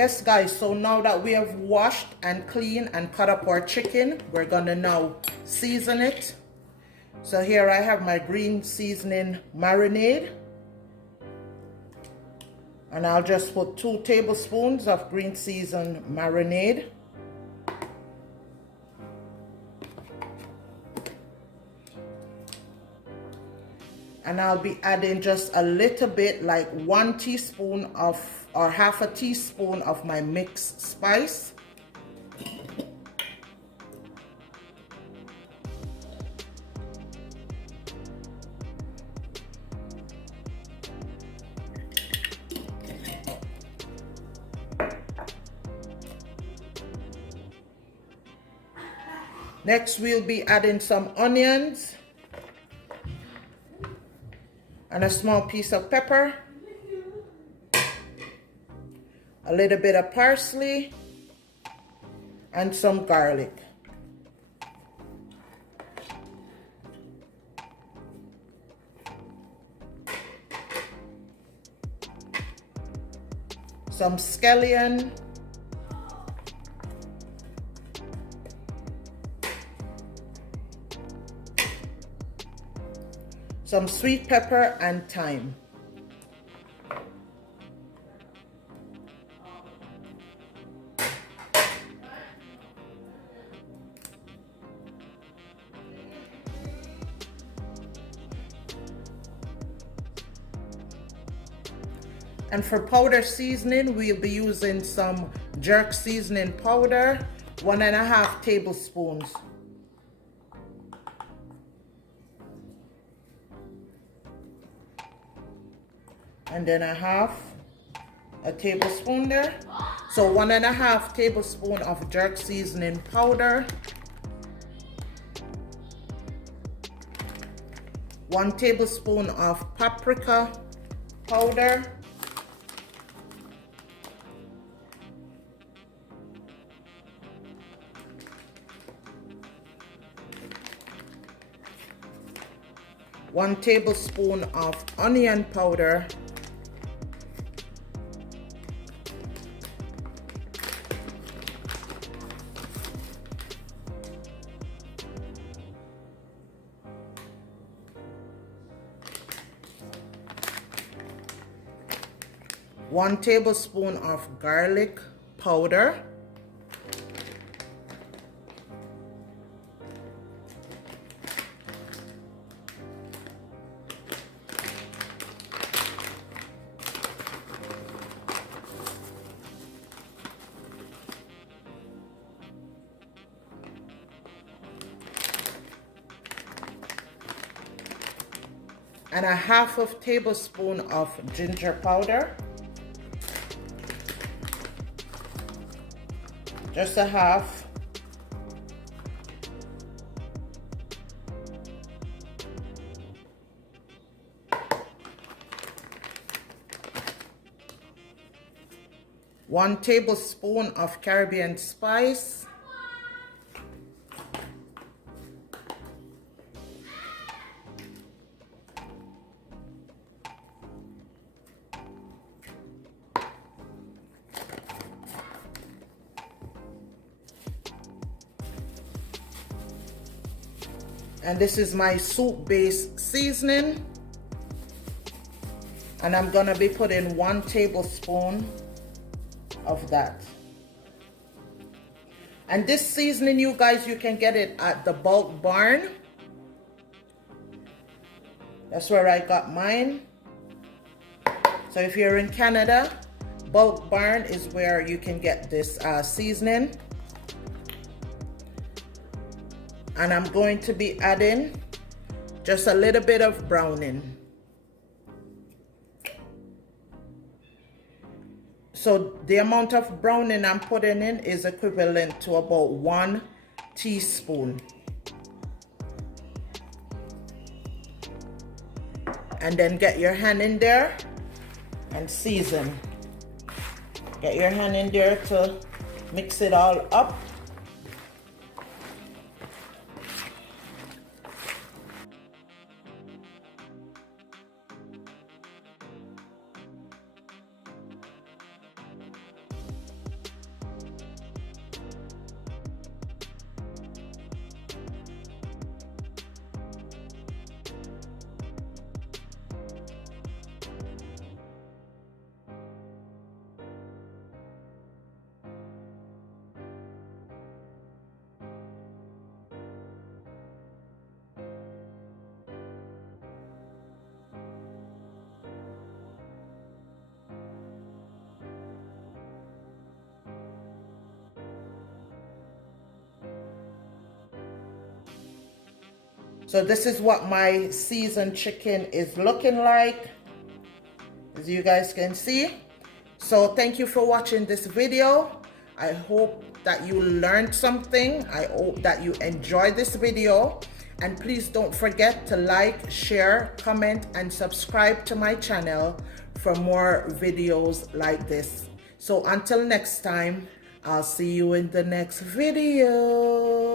Yes guys, so now that we have washed and cleaned and cut up our chicken, we're gonna now season it. So here I have my green seasoning marinade, and I'll just put 2 tablespoons of green seasoned marinade. And I'll be adding just a little bit, like 1 teaspoon of, or half a teaspoon of my mixed spice. Next, we'll be adding some onions and a small piece of pepper, a little bit of parsley, and some garlic. Some scallion, some sweet pepper and thyme. And for powder seasoning, we'll be using some jerk seasoning powder, 1.5 tablespoons. And then a tablespoon there. So 1.5 tablespoon of jerk seasoning powder, 1 tablespoon of paprika powder, one tablespoon of onion powder, one tablespoon of garlic powder, and a half of tablespoon of ginger powder, just a half. One tablespoon of Caribbean spice, and this is my soup base seasoning, and I'm gonna be putting 1 tablespoon of that. And this seasoning, you guys, you can get it at the bulk barn. That's where I got mine. So if you're in Canada, bulk barn is where you can get this seasoning. And I'm going to be adding just a little bit of browning. So the amount of browning I'm putting in is equivalent to about 1 teaspoon. And then get your hand in there and season. Get your hand in there to mix it all up. So this is what my seasoned chicken is looking like, as you guys can see. So thank you for watching this video. I hope that you learned something. I hope that you enjoyed this video. And please don't forget to like, share, comment, and subscribe to my channel for more videos like this. So until next time, I'll see you in the next video.